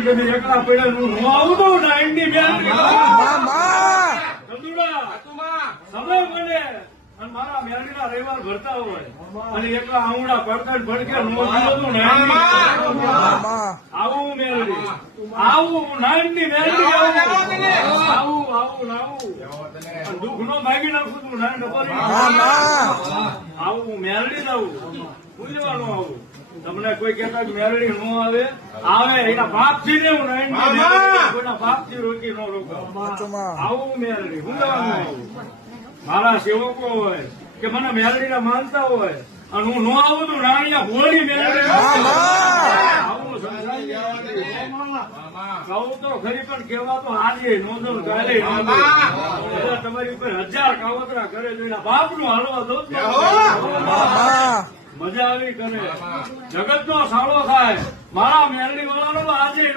એકલા પડ્યા હું આવું તો નાઈનની બેન સમય મને અને મારા મેરડીના રવિવાર ભરતા હોય અને એકલા આંગણા પડતા ભડકે આવું મેરડી આવું નાઈનની મેરડી આવું દુઃખ નો ભાગી નાખું તું નાઈન આવું મેરડી આવું પૂજવાનું આવું તમને કોઈ કહેતા મેરડી ન આવે એના બાપ થી ને હું કોઈના બાપ થી રોકી ન રોકાવ આવું મેરડી હું આવું મારા સેવકો હોય કે મને મેરડીના માનતા હોય અને હું ન આવું તો રાણીયા હોળી મેરડી આવું કહું તો ખરી પણ કેવા તો આજે નોંધો કાલે તમારી ઉપર 1000 કાવતરા કરે તો એના બાપ નું હાલવા દો મજા આવી કરે જગત નો સાળો થાય મારા મેરડી વાળાનો આજે